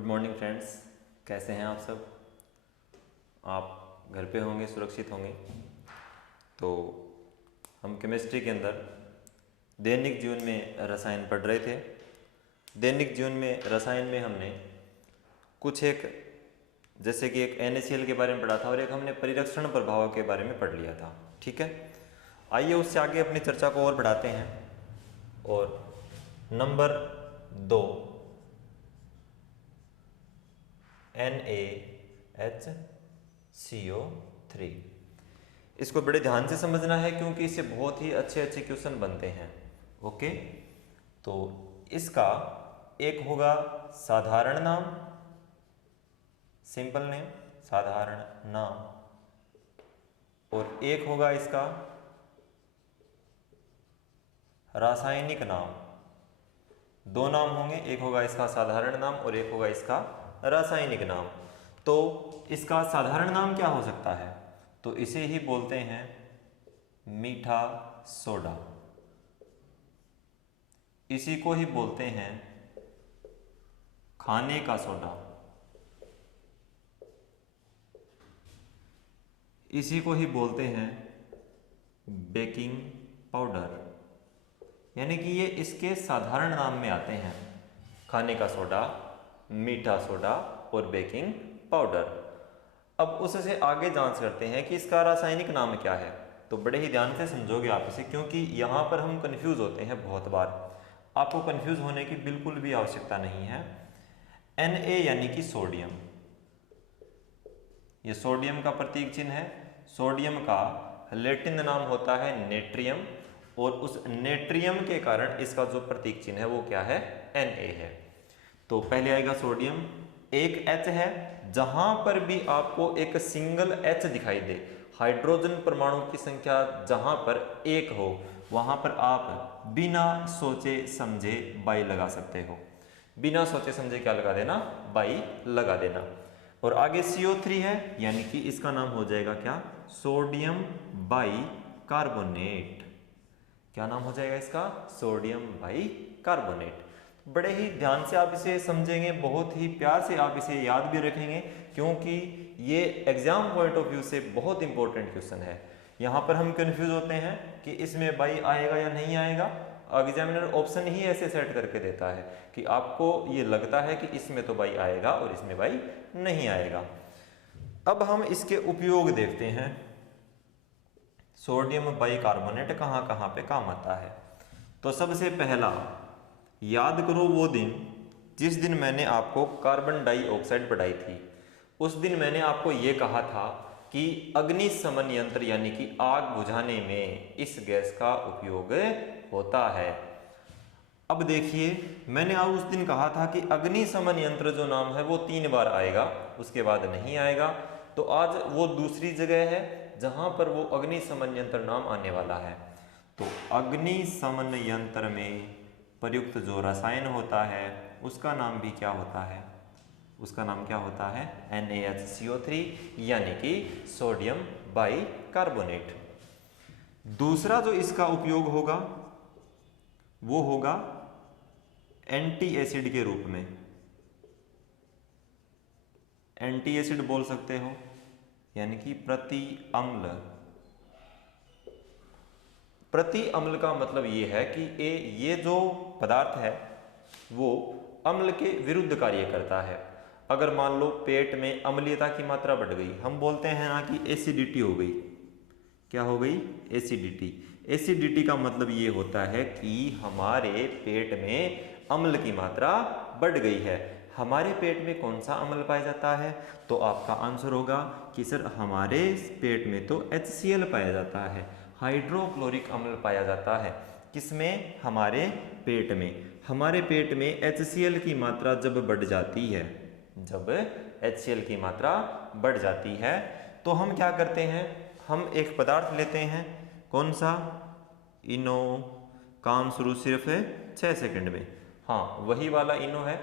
Good morning friends, कैसे हैं आप सब। आप घर पे होंगे, सुरक्षित होंगे। तो हम केमिस्ट्री के अंदर दैनिक जीवन में रसायन पढ़ रहे थे। दैनिक जीवन में रसायन में हमने कुछ जैसे कि एक NaCl के बारे में पढ़ा था और एक हमने परिरक्षण प्रभाव के बारे में पढ़ लिया था। ठीक है, आइए उससे आगे अपनी चर्चा को और बढ़ाते हैं। और नंबर 2 NaHCO3, इसको बड़े ध्यान से समझना है क्योंकि इससे बहुत ही अच्छे अच्छे क्वेश्चन बनते हैं। ओके, तो इसका एक होगा साधारण नाम, सिंपल नेम, साधारण नाम, और एक होगा इसका रासायनिक नाम। दो नाम होंगे, एक होगा इसका साधारण नाम और एक होगा इसका रासायनिक नाम। तो इसका साधारण नाम क्या हो सकता है? तो इसे ही बोलते हैं मीठा सोडा, इसी को ही बोलते हैं खाने का सोडा, इसी को ही बोलते हैं बेकिंग पाउडर। यानी कि ये इसके साधारण नाम में आते हैं, खाने का सोडा, मीठा सोडा और बेकिंग पाउडर। अब उससे आगे जांच करते हैं कि इसका रासायनिक नाम क्या है। तो बड़े ही ध्यान से समझोगे आप इसे, क्योंकि यहाँ पर हम कंफ्यूज होते हैं बहुत बार। आपको कंफ्यूज होने की बिल्कुल भी आवश्यकता नहीं है। Na यानी कि सोडियम, ये सोडियम का प्रतीक चिन्ह है। सोडियम का लैटिन नाम होता है नेट्रियम, और उस नेट्रियम के कारण इसका जो प्रतीक चिन्ह है वो क्या है? Na है। तो पहले आएगा सोडियम, एक H है। जहां पर भी आपको एक सिंगल H दिखाई दे, हाइड्रोजन परमाणु की संख्या जहां पर एक हो, वहां पर आप बिना सोचे समझे बाई लगा सकते हो। बिना सोचे समझे क्या लगा देना? बाई लगा देना। और आगे CO3 है, यानी कि इसका नाम हो जाएगा क्या? Sodium by carbonate. क्या नाम हो जाएगा इसका? Sodium by carbonate. बड़े ही ध्यान से आप इसे समझेंगे, बहुत ही प्यार से आप इसे याद भी रखेंगे, क्योंकि ये एग्जाम पॉइंट ऑफ व्यू से बहुत इंपॉर्टेंट क्वेश्चन है। यहाँ पर हम कंफ्यूज होते हैं कि इसमें बाई आएगा या नहीं आएगा। एग्जामिनर ऑप्शन ही ऐसे सेट करके देता है कि आपको ये लगता है कि इसमें तो बाई आएगा और इसमें बाई नहीं आएगा। अब हम इसके उपयोग देखते हैं। सोडियम बाइकार्बोनेट कहाँ कहाँ पे काम आता है? तो सबसे पहला, याद करो वो दिन जिस दिन मैंने आपको कार्बन डाइऑक्साइड पढ़ाई थी। उस दिन मैंने आपको ये कहा था कि अग्निशमन यंत्र यानी कि आग बुझाने में इस गैस का उपयोग होता है। अब देखिए, मैंने आज उस दिन कहा था कि अग्निशमन यंत्र जो नाम है वो 3 बार आएगा, उसके बाद नहीं आएगा। तो आज वो दूसरी जगह है जहां पर वो अग्निशमन यंत्र नाम आने वाला है। तो अग्निशमन यंत्र में प्रयुक्त जो रसायन होता है उसका नाम भी क्या होता है? उसका नाम क्या होता है? NaHCO3, यानी कि सोडियम बाइकार्बोनेट। दूसरा जो इसका उपयोग होगा वो होगा एंटी एसिड के रूप में। एंटी एसिड बोल सकते हो, यानी कि प्रति अम्ल। प्रति अम्ल का मतलब ये है कि ये जो पदार्थ है वो अम्ल के विरुद्ध कार्य करता है। अगर मान लो पेट में अम्लीयता की मात्रा बढ़ गई, हम बोलते हैं ना कि एसिडिटी हो गई। क्या हो गई? एसिडिटी। एसिडिटी का मतलब ये होता है कि हमारे पेट में अम्ल की मात्रा बढ़ गई है। हमारे पेट में कौन सा अम्ल पाया जाता है? तो आपका आंसर होगा कि सर हमारे पेट में तो HCl पाया जाता है, हाइड्रोक्लोरिक अम्ल पाया जाता है। किसमें? हमारे पेट में। हमारे पेट में HCl की मात्रा जब बढ़ जाती है, जब HCl की मात्रा बढ़ जाती है तो हम क्या करते हैं? हम एक पदार्थ लेते हैं, कौन सा? इनो। काम शुरू सिर्फ 6 सेकंड में, हाँ वही वाला इनो है।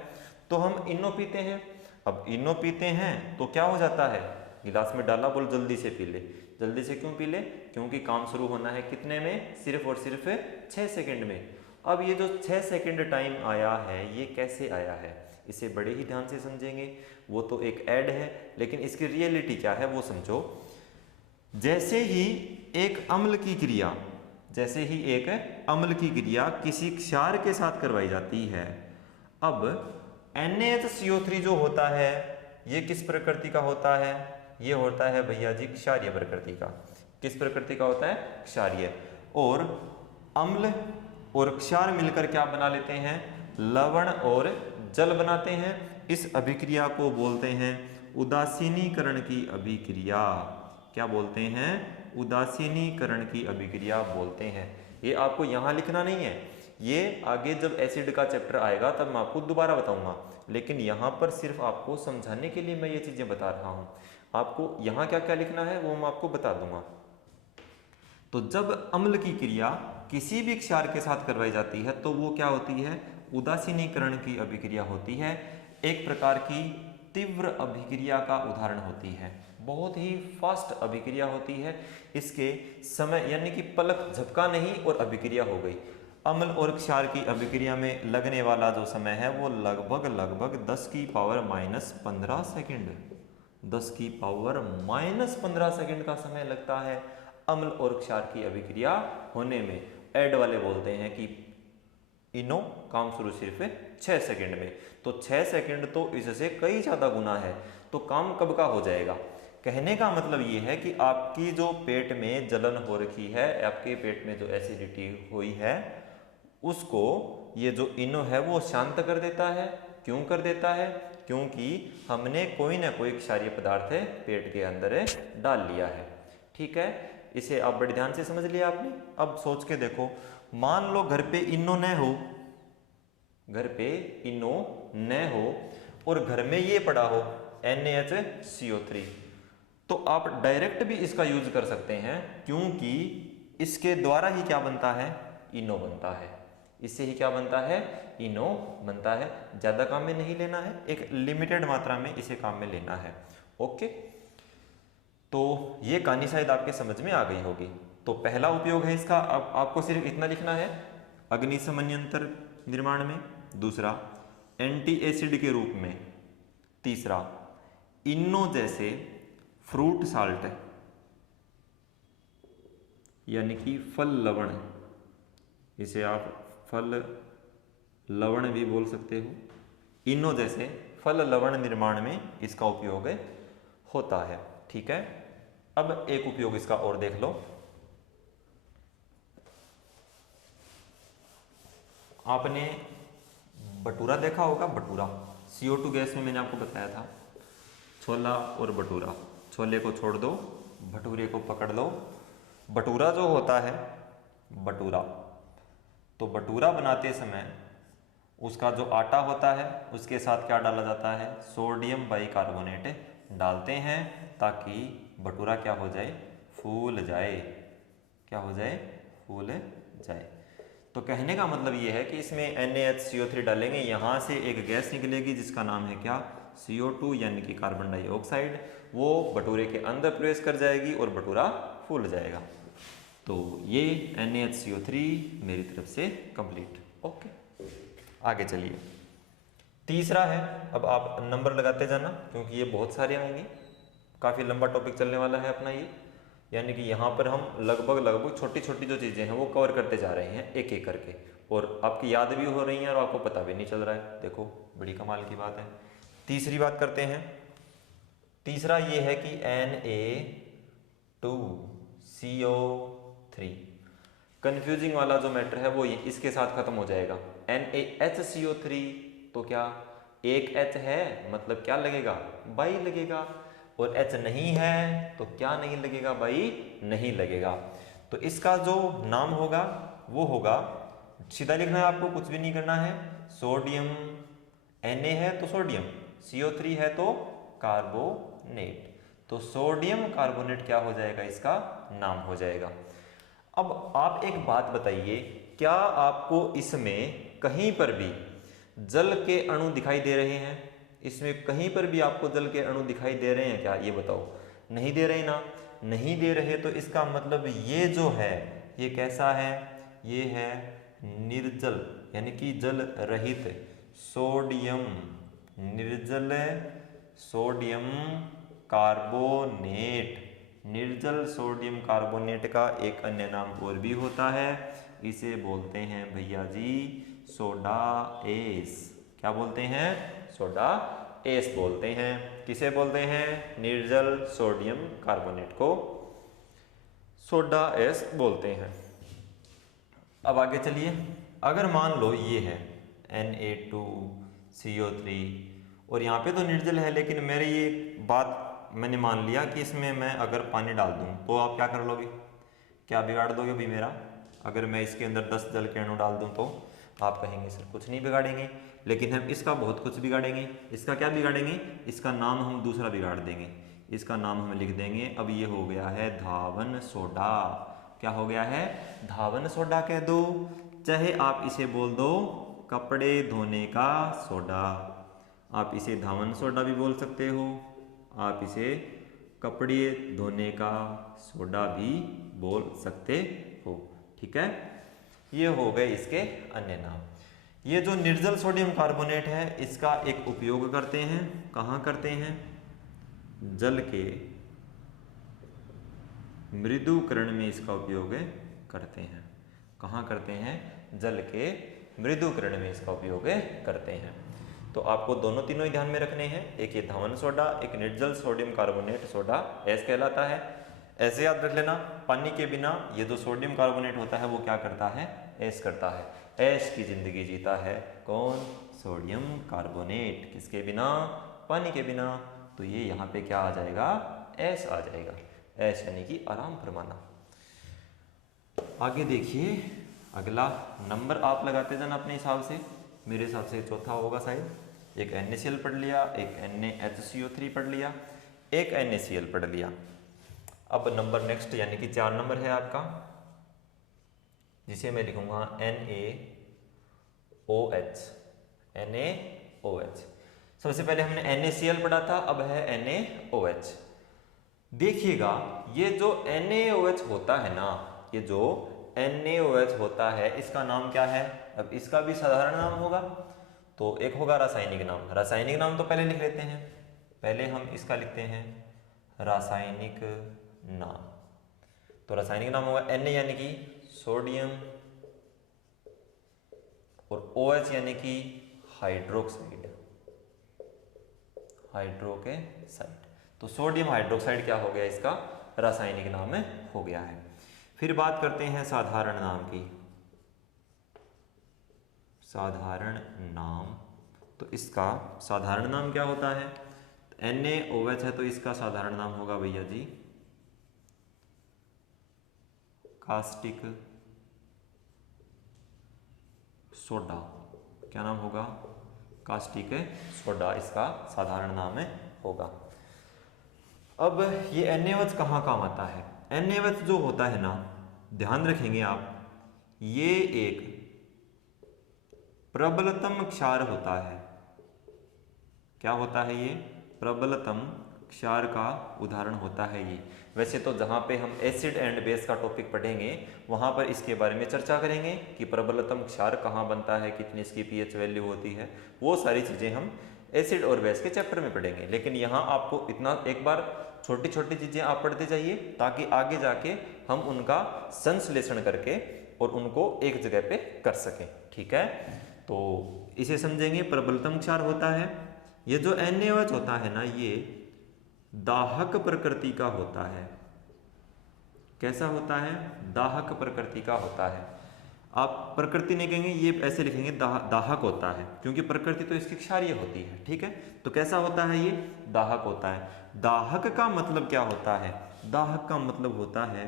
तो हम इनो पीते हैं। अब इनो पीते हैं तो क्या हो जाता है? गिलास में डाला, बोल जल्दी से पी ले। जल्दी से क्यों पी ले? क्योंकि काम शुरू होना है कितने में? सिर्फ और सिर्फ 6 सेकंड में। अब ये जो 6 सेकंड टाइम आया है, ये कैसे आया है? इसे बड़े ही ध्यान से समझेंगे। वो तो एक ऐड है, लेकिन इसकी रियलिटी क्या है वो समझो। जैसे ही एक अम्ल की क्रिया, जैसे ही एक अम्ल की क्रिया किसी क्षार के साथ करवाई जाती है, अब NaHCO3 जो होता है ये किस प्रकृति का होता है? ये होता है भैया जी क्षारीय प्रकृति का। किस प्रकृति का होता है? क्षारीय। और अम्ल और क्षार मिलकर क्या बना लेते हैं? लवण और जल बनाते हैं। इस अभिक्रिया को बोलते हैं उदासीनीकरण की अभिक्रिया। क्या बोलते हैं? उदासीनीकरण की अभिक्रिया बोलते हैं। ये आपको यहाँ लिखना नहीं है, ये आगे जब एसिड का चैप्टर आएगा तब मैं आपको दोबारा बताऊंगा, लेकिन यहाँ पर सिर्फ आपको समझाने के लिए मैं ये चीज़ें बता रहा हूँ। आपको यहाँ क्या क्या लिखना है वो मैं आपको बता दूंगा। तो जब अम्ल की क्रिया किसी भी क्षार के साथ करवाई जाती है तो वो क्या होती है? उदासीनीकरण की अभिक्रिया होती है। एक प्रकार की तीव्र अभिक्रिया का उदाहरण होती है, बहुत ही फास्ट अभिक्रिया होती है। इसके समय यानी कि पलक झपका नहीं और अभिक्रिया हो गई। अम्ल और क्षार की अभिक्रिया में लगने वाला जो समय है वो लगभग 10 की पावर -15 सेकेंड, 10 की पावर -15 सेकेंड का समय लगता है अम्ल और क्षार की अभिक्रिया होने में। ऐड वाले बोलते हैं कि इनो काम शुरू सिर्फ 6 सेकेंड में, तो 6 सेकेंड तो इससे कई ज़्यादा गुना है। तो काम कब का हो जाएगा? कहने का मतलब ये है कि आपकी जो पेट में जलन हो रखी है, आपके पेट में जो एसिडिटी हुई है, उसको ये जो इनो है वो शांत कर देता है। क्यों कर देता है? क्योंकि हमने कोई ना कोई क्षारीय पदार्थ पेट के अंदर डाल लिया है। ठीक है, इसे आप बड़े ध्यान से समझ लिया आपने। अब सोच के देखो, मान लो घर पे इनो न हो, घर पे इनो न हो और घर में ये पड़ा हो NaHCO3, तो आप डायरेक्ट भी इसका यूज कर सकते हैं, क्योंकि इसके द्वारा ही क्या बनता है? इनो बनता है। इससे ही क्या बनता है? इनो बनता है। ज़्यादा काम में नहीं लेना है, एक लिमिटेड मात्रा में इसे काम में लेना है। ओके, तो ये कहानी शायद आपके समझ में आ गई होगी। तो पहला उपयोग है इसका, अब आपको सिर्फ इतना लिखना है, अग्निशमन्यंत्र निर्माण में। दूसरा, एंटी एसिड के रूप में। तीसरा, इनो जैसे फ्रूट साल्ट यानी कि फल लवण, इसे आप फल लवण भी बोल सकते हो। इनो जैसे फल लवण निर्माण में इसका उपयोग होता है। ठीक है, अब एक उपयोग इसका और देख लो। आपने भटूरा देखा होगा, भटूरा CO2 गैस में मैंने आपको बताया था। छोला और भटूरा, छोले को छोड़ दो, भटूरे को पकड़ लो। भटूरा जो होता है, भटूरा, तो भटूरा बनाते समय उसका जो आटा होता है उसके साथ क्या डाला जाता है? सोडियम बाइकार्बोनेट डालते हैं, ताकि भटूरा क्या हो जाए? फूल जाए। क्या हो जाए? फूल जाए। तो कहने का मतलब ये है कि इसमें NaHCO3 डालेंगे, यहाँ से एक गैस निकलेगी जिसका नाम है क्या? CO2 यानी कि कार्बन डाइऑक्साइड। वो भटूरे के अंदर प्रवेश कर जाएगी और भटूरा फूल जाएगा। तो ये NaHCO3 मेरी तरफ से कंप्लीट। ओके, आगे चलिए। तीसरा है, अब आप नंबर लगाते जाना क्योंकि ये बहुत सारे आएंगे, काफ़ी लंबा टॉपिक चलने वाला है अपना ये। यानी कि यहाँ पर हम लगभग छोटी छोटी जो चीज़ें हैं वो कवर करते जा रहे हैं एक एक करके, और आपकी याद भी हो रही हैं और आपको पता भी नहीं चल रहा है। देखो, बड़ी कमाल की बात है। तीसरी बात करते हैं। तीसरा ये है कि Na2CO3। कंफ्यूजिंग वाला जो मैटर है वो ये इसके साथ खत्म हो जाएगा। NaHCO3 तो क्या एक H है, मतलब क्या लगेगा? बाई लगेगा। और H नहीं है तो क्या नहीं लगेगा? बाई नहीं लगेगा। तो इसका जो नाम होगा वो होगा, सीधा लिखना है आपको, कुछ भी नहीं करना है। सोडियम, Na है तो सोडियम, CO3 है तो कार्बोनेट, तो सोडियम कार्बोनेट क्या हो जाएगा? इसका नाम हो जाएगा। अब आप एक बात बताइए, क्या आपको इसमें कहीं पर भी जल के अणु दिखाई दे रहे हैं? इसमें कहीं पर भी आपको जल के अणु दिखाई दे रहे हैं क्या? ये बताओ। नहीं दे रहे ना? नहीं दे रहे तो इसका मतलब ये जो है ये कैसा है? ये है निर्जल, यानी कि जल रहित सोडियम निर्जल सोडियम कार्बोनेट। निर्जल सोडियम कार्बोनेट का एक अन्य नाम और भी होता है, इसे बोलते हैं भैया जी सोडा एस। क्या बोलते हैं? सोडा एस बोलते हैं। किसे बोलते हैं? निर्जल सोडियम कार्बोनेट को सोडा एस बोलते हैं। अब आगे चलिए, अगर मान लो ये है Na2CO3 और यहाँ पे तो निर्जल है, लेकिन मेरी ये बात मैंने मान लिया कि इसमें मैं अगर पानी डाल दूँ तो आप क्या कर लोगे? क्या बिगाड़ दोगे भी मेरा? अगर मैं इसके अंदर 10 जल के अणु डाल दूँ तो आप कहेंगे सर कुछ नहीं बिगाड़ेंगे, लेकिन हम इसका बहुत कुछ बिगाड़ेंगे। इसका क्या बिगाड़ेंगे? इसका नाम हम दूसरा बिगाड़ देंगे। इसका नाम हम लिख देंगे, अब ये हो गया है धावन सोडा। क्या हो गया है? धावन सोडा कह दो, चाहे आप इसे बोल दो कपड़े धोने का सोडा। आप इसे धावन सोडा भी बोल सकते हो, आप इसे कपड़े धोने का सोडा भी बोल सकते हो। ठीक है, ये हो गए इसके अन्य नाम। ये जो निर्जल सोडियम कार्बोनेट है इसका एक उपयोग करते हैं, कहाँ करते हैं? जल के मृदुकरण में इसका उपयोग करते हैं। कहाँ करते हैं? जल के मृदुकरण में इसका उपयोग करते हैं। तो आपको दोनों तीनों ही ध्यान में रखने हैं, एक ये धावन सोडा, एक निर्जल सोडियम कार्बोनेट सोडा एस कहलाता है। ऐसे याद रख लेना, पानी के बिना ये जो सोडियम कार्बोनेट होता है वो क्या करता है? एस करता है। एस की जिंदगी जीता है कौन? Sodium carbonate. किसके बिना? पानी के बिना। तो ये यहाँ पे क्या आ जाएगा? एस आ जाएगा। एस यानी कि आराम फरमाना। आगे देखिए, अगला नंबर आप लगाते जाना अपने हिसाब से। मेरे हिसाब से चौथा होगा शायद। एक NaCl पढ़ लिया, एक NaHCO3 पढ़ लिया, एक NaCl पढ़ लिया। अब नंबर नेक्स्ट यानी कि 4 नंबर है आपका, जिसे मैं लिखूंगा NaOH। NaOH। सबसे पहले हमने NaCl पढ़ा था, अब है NaOH। देखिएगा ये जो NaOH होता है ना, ये जो NaOH होता है इसका नाम क्या है? अब इसका भी साधारण नाम होगा, तो एक होगा रासायनिक नाम। रासायनिक नाम तो पहले लिख लेते हैं, पहले हम इसका लिखते हैं रासायनिक नाम। तो रासायनिक नाम होगा Na यानी कि सोडियम और OH यानी कि हाइड्रोक्साइड। हाइड्रोक्साइड, तो सोडियम हाइड्रोक्साइड क्या हो गया? इसका रासायनिक नाम हो गया है। फिर बात करते हैं साधारण नाम की। साधारण नाम, तो इसका साधारण नाम क्या होता है? NaOH है तो इसका साधारण नाम होगा भैया जी कास्टिक सोडा। क्या नाम होगा? कास्टिक सोडा इसका साधारण नाम होगा। अब ये NaOH कहाँ काम आता है? NaOH जो होता है ना, ध्यान रखेंगे आप, ये एक प्रबलतम क्षार होता है। क्या होता है ये? प्रबलतम क्षार का उदाहरण होता है ये। वैसे तो जहाँ पे हम एसिड एंड बेस का टॉपिक पढ़ेंगे वहाँ पर इसके बारे में चर्चा करेंगे कि प्रबलतम क्षार कहाँ बनता है, कितनी इसकी pH वैल्यू होती है, वो सारी चीज़ें हम एसिड और बेस के चैप्टर में पढ़ेंगे। लेकिन यहाँ आपको इतना एक बार छोटी छोटी चीज़ें आप पढ़ते जाइए ताकि आगे जाके हम उनका संश्लेषण करके और उनको एक जगह पे कर सकें। ठीक है, तो इसे समझेंगे। प्रबलतम क्षार होता है। ये जो NaOH होता है ना, ये दाहक प्रकृति का होता है। कैसा होता है? दाहक प्रकृति का होता है। आप प्रकृति नहीं कहेंगे, ये ऐसे लिखेंगे दाहक होता है, क्योंकि प्रकृति तो इसकी क्षारीय होती है। ठीक है, तो कैसा होता है? ये दाहक होता है। दाहक का मतलब क्या होता है? दाहक का मतलब होता है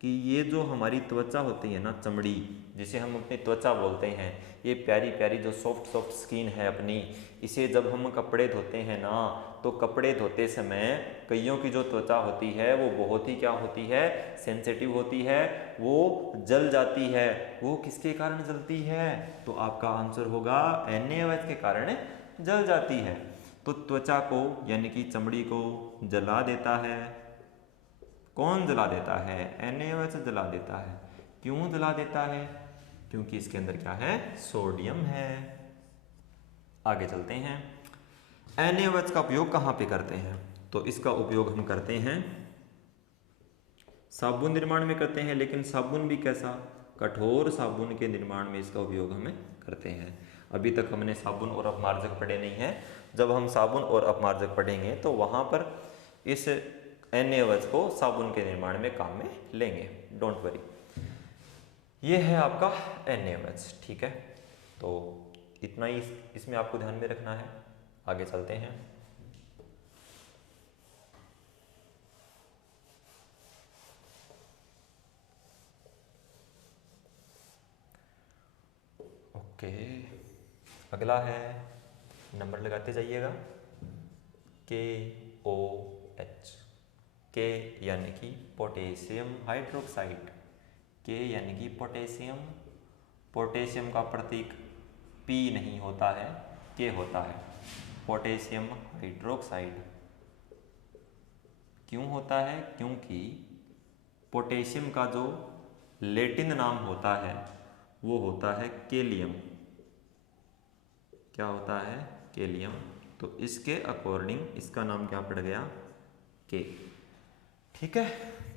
कि ये जो हमारी त्वचा होती है ना, चमड़ी जिसे हम अपनी त्वचा बोलते हैं, ये प्यारी प्यारी जो सॉफ्ट स्किन है अपनी, इसे जब हम कपड़े धोते हैं ना, तो कपड़े धोते समय कईयों की जो त्वचा होती है वो बहुत ही क्या होती है? सेंसिटिव होती है, वो जल जाती है। वो किसके कारण जलती है? तो आपका आंसर होगा NaOH के कारण जल जाती है। तो त्वचा को यानी कि चमड़ी को जला देता है। कौन जला देता है? NaOH जला देता है। क्यों जला देता है? क्योंकि इसके अंदर क्या है? सोडियम है। आगे चलते हैं। NaOH का उपयोग कहाँ पे करते हैं? तो इसका उपयोग हम करते हैं साबुन निर्माण में करते हैं, लेकिन साबुन भी कैसा? कठोर साबुन के निर्माण में इसका उपयोग हमें करते हैं। अभी तक हमने साबुन और अपमार्जक पढ़े नहीं हैं। जब हम साबुन और अपमार्जक पढ़ेंगे तो वहाँ पर इस NaOH को साबुन के निर्माण में काम में लेंगे, डोंट वरी। ये है आपका NaOH, ठीक है। तो इतना ही इसमें आपको ध्यान में रखना है। आगे चलते हैं। ओके, अगला है, नंबर लगाते जाइएगा, KOH। के यानी कि पोटेशियम हाइड्रोक्साइड। के यानी कि पोटेशियम। पोटेशियम का प्रतीक P नहीं होता है, के होता है। पोटेशियम हाइड्रोक्साइड क्यों होता है? क्योंकि पोटेशियम का जो लैटिन नाम होता है वो होता है केलियम। क्या होता है? केलियम। तो इसके अकॉर्डिंग इसका नाम क्या पड़ गया? के, ठीक है।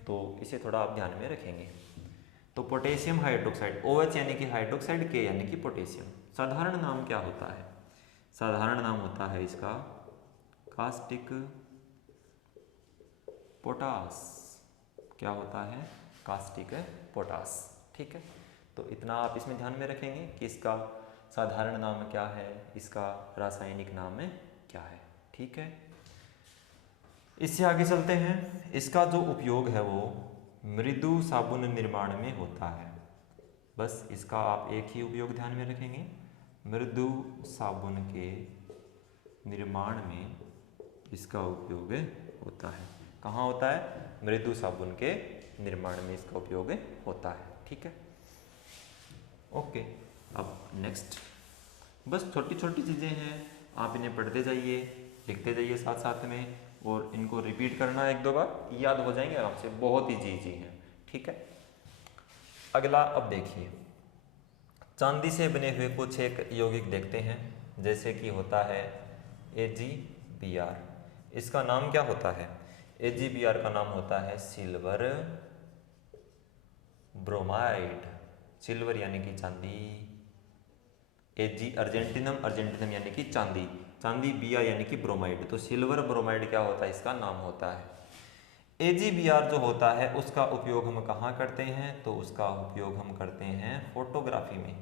तो इसे थोड़ा आप ध्यान में रखेंगे। तो पोटेशियम हाइड्रोक्साइड, OH यानी कि हाइड्रोक्साइड, के यानी कि पोटेशियम। साधारण नाम क्या होता है? साधारण नाम होता है इसका कास्टिक पोटास। क्या होता है? कास्टिक पोटास, ठीक है। तो इतना आप इसमें ध्यान में रखेंगे कि इसका साधारण नाम क्या है, इसका रासायनिक नाम क्या है, ठीक है। इससे आगे चलते हैं। इसका जो उपयोग है वो मृदु साबुन निर्माण में होता है। बस इसका आप एक ही उपयोग ध्यान में रखेंगे, मृदु साबुन के निर्माण में इसका उपयोग होता है। कहाँ होता है? मृदु साबुन के निर्माण में इसका उपयोग होता है, ठीक है। ओके, अब नेक्स्ट, बस छोटी छोटी चीज़ें हैं, आप इन्हें पढ़ते जाइए, लिखते जाइए साथ साथ में, और इनको रिपीट करना एक दो बार, याद हो जाएंगे आराम से। बहुत ही इजी हैं, ठीक है। अगला अब देखिए, चांदी से बने हुए कुछ एक यौगिक देखते हैं, जैसे कि होता है AgBr। इसका नाम क्या होता है? AgBr का नाम होता है सिल्वर ब्रोमाइड। सिल्वर यानी कि चांदी, Ag अर्जेंटिनम, अर्जेंटिनम यानी कि चांदी, चांदी, Br यानी कि ब्रोमाइड। तो सिल्वर ब्रोमाइड क्या होता है? इसका नाम होता है। AgBr जो होता है उसका उपयोग हम कहाँ करते हैं? तो उसका उपयोग हम करते हैं फोटोग्राफी में।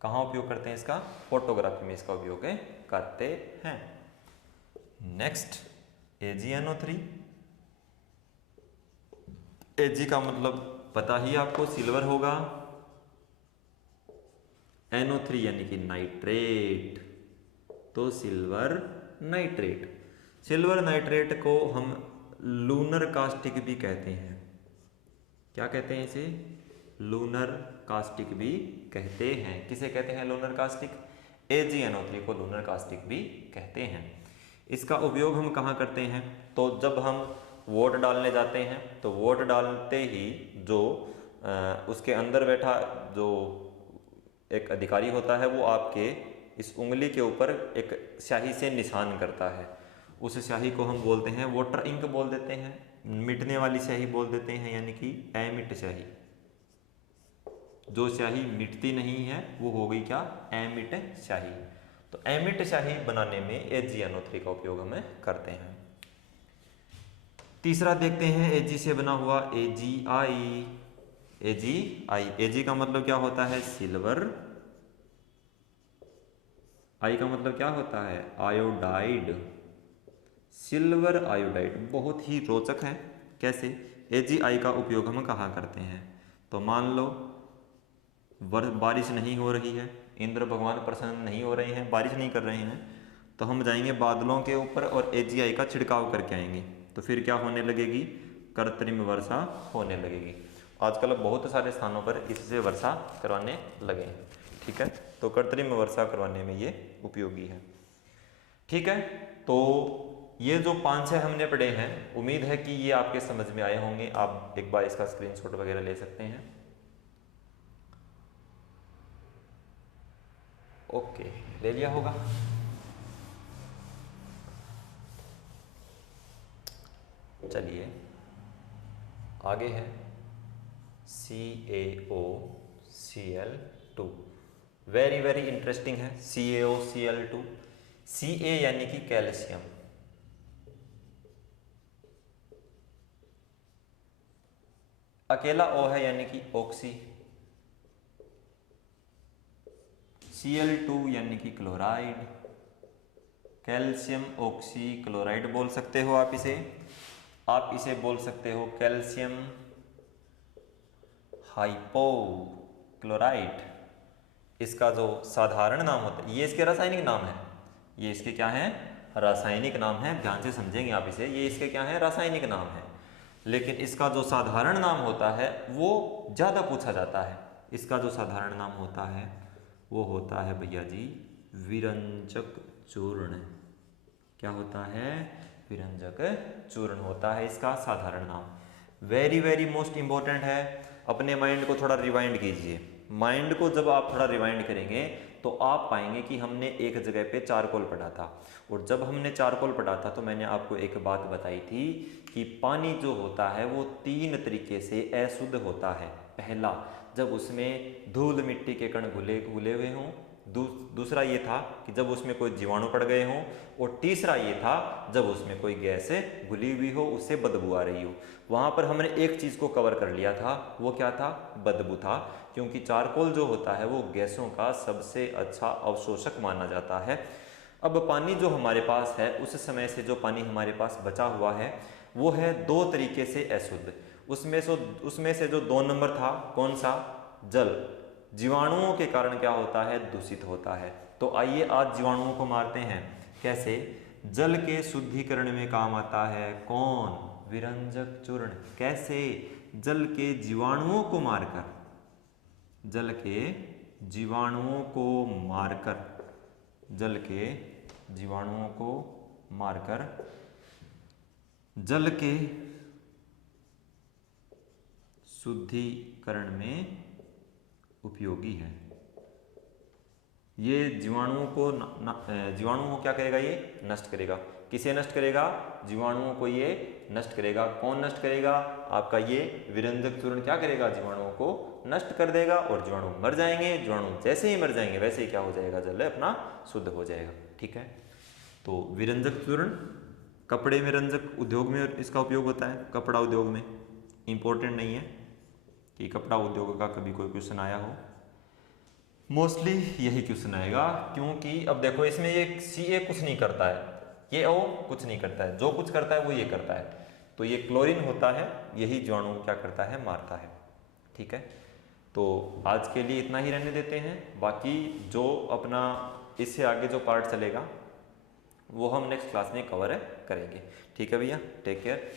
कहाँ उपयोग करते हैं इसका? फोटोग्राफी में इसका उपयोग करते हैं। Next, AgNO3। Ag का मतलब पता ही आपको, सिल्वर होगा, NO3 यानी कि नाइट्रेट, तो सिल्वर नाइट्रेट। सिल्वर नाइट्रेट को हम लूनर कास्टिक भी कहते हैं। क्या कहते हैं इसे? लूनर कास्टिक भी कहते हैं। किसे कहते हैं लूनर कास्टिक? AgNO3 को लूनर कास्टिक भी कहते हैं। इसका उपयोग हम कहाँ करते हैं? तो जब हम वोट डालने जाते हैं तो वोट डालते ही जो उसके अंदर बैठा जो एक अधिकारी होता है वो आपके इस उंगली के ऊपर एक स्याही से निशान करता है। उस स्याही को हम बोलते हैं वोटर इंक बोल देते हैं, मिटने वाली स्याही बोल देते हैं, यानी कि एमिट स्याही। जो स्याही मिटती नहीं है वो हो गई क्या? एमिट स्याही। तो एमिट स्याही बनाने में AgNO3 का उपयोग हमें करते हैं। तीसरा देखते हैं Ag से बना हुआ AgI। Ag का मतलब क्या होता है? सिल्वर। I का मतलब क्या होता है? Iodide, silver iodide. बहुत ही रोचक है। कैसे? AgI का उपयोग हम कहाँ करते हैं? तो मान लो बारिश नहीं हो रही है, इंद्र भगवान प्रसन्न नहीं हो रहे हैं, बारिश नहीं कर रहे हैं, तो हम जाएंगे बादलों के ऊपर और AgI का छिड़काव करके आएंगे, तो फिर क्या होने लगेगी? कृत्रिम वर्षा होने लगेगी। आजकल बहुत सारे स्थानों पर इससे वर्षा करवाने लगे हैं, ठीक है। तो कृत्रिम वर्षा करवाने में ये उपयोगी है, ठीक है। तो ये जो 5-6 हमने पढ़े हैं, उम्मीद है कि ये आपके समझ में आए होंगे। आप एक बार इसका स्क्रीनशॉट वगैरह ले सकते हैं। ओके, ले लिया होगा। चलिए आगे है CaOCl2। वेरी वेरी इंटरेस्टिंग है CaOCl2। Ca यानी कि कैल्शियम, अकेला O है यानी कि ऑक्सी, Cl2 यानी कि क्लोराइड, कैल्शियम ऑक्सी क्लोराइड बोल सकते हो आप इसे बोल सकते हो कैल्शियम हाइपोक्लोराइट। इसका जो साधारण नाम होता है, ये इसके रासायनिक नाम है, ये इसके क्या है, रासायनिक नाम है। ध्यान से समझेंगे आप इसे, ये इसके क्या है, रासायनिक नाम है। लेकिन इसका जो साधारण नाम होता है वो ज़्यादा पूछा जाता है। इसका जो साधारण नाम होता है वो होता है भैया जी विरंजक चूर्ण। क्या होता है, विरंजक चूर्ण होता है इसका साधारण नाम। वेरी वेरी मोस्ट इंपॉर्टेंट है। अपने माइंड को थोड़ा रिवाइंड कीजिए। माइंड को जब आप थोड़ा रिवाइंड करेंगे तो आप पाएंगे कि हमने एक जगह पे चारकोल पढ़ा था, और जब हमने चारकोल पढ़ा था तो मैंने आपको एक बात बताई थी कि पानी जो होता है वो 3 तरीके से अशुद्ध होता है। पहला, जब उसमें धूल मिट्टी के कण घुले हुए हों। दूसरा ये था कि जब उसमें कोई जीवाणु पड़ गए हों। और तीसरा ये था जब उसमें कोई गैस घुली हुई हो, उससे बदबू आ रही हो। वहाँ पर हमने एक चीज़ को कवर कर लिया था, वो क्या था, बदबू था। क्योंकि चारकोल जो होता है वो गैसों का सबसे अच्छा अवशोषक माना जाता है। अब पानी जो हमारे पास है, उस समय से जो पानी हमारे पास बचा हुआ है वो है 2 तरीके से अशुद्ध। उसमें से जो 2 नंबर था, कौन सा, जल, जीवाणुओं के कारण क्या होता है, दूषित होता है। तो आइए आज जीवाणुओं को मारते हैं। कैसे, जल के शुद्धिकरण में काम आता है कौन, विरंजक चूर्ण। कैसे, जल के जीवाणुओं को मारकर, जल के जीवाणुओं को मारकर, जल के जीवाणुओं को मारकर जल के शुद्धिकरण में उपयोगी है। ये जीवाणुओं को क्या करेगा, ये नष्ट करेगा। किसे नष्ट करेगा, जीवाणुओं को ये नष्ट करेगा। कौन नष्ट करेगा, आपका ये विरंजक चूर्ण क्या करेगा, जीवाणुओं को नष्ट कर देगा और जीवाणु मर जाएंगे। जीवाणु जैसे ही मर जाएंगे वैसे ही क्या हो जाएगा, जल अपना शुद्ध हो जाएगा। ठीक है, तो विरंजक चूर्ण कपड़े में, रंजक उद्योग में इसका उपयोग होता है, कपड़ा उद्योग में। इंपॉर्टेंट नहीं है कि कपड़ा उद्योग का कभी कोई क्वेश्चन आया हो, मोस्टली यही क्वेश्चन आएगा। क्योंकि अब देखो इसमें ये Ca कुछ नहीं करता है, ये O कुछ नहीं करता है, जो कुछ करता है वो ये करता है। तो ये क्लोरीन होता है, यही जीवाणु क्या करता है, मारता है। ठीक है, तो आज के लिए इतना ही रहने देते हैं। बाकी जो अपना इससे आगे जो पार्ट चलेगा वो हम नेक्स्ट क्लास में कवर करेंगे। ठीक है भैया, टेक केयर।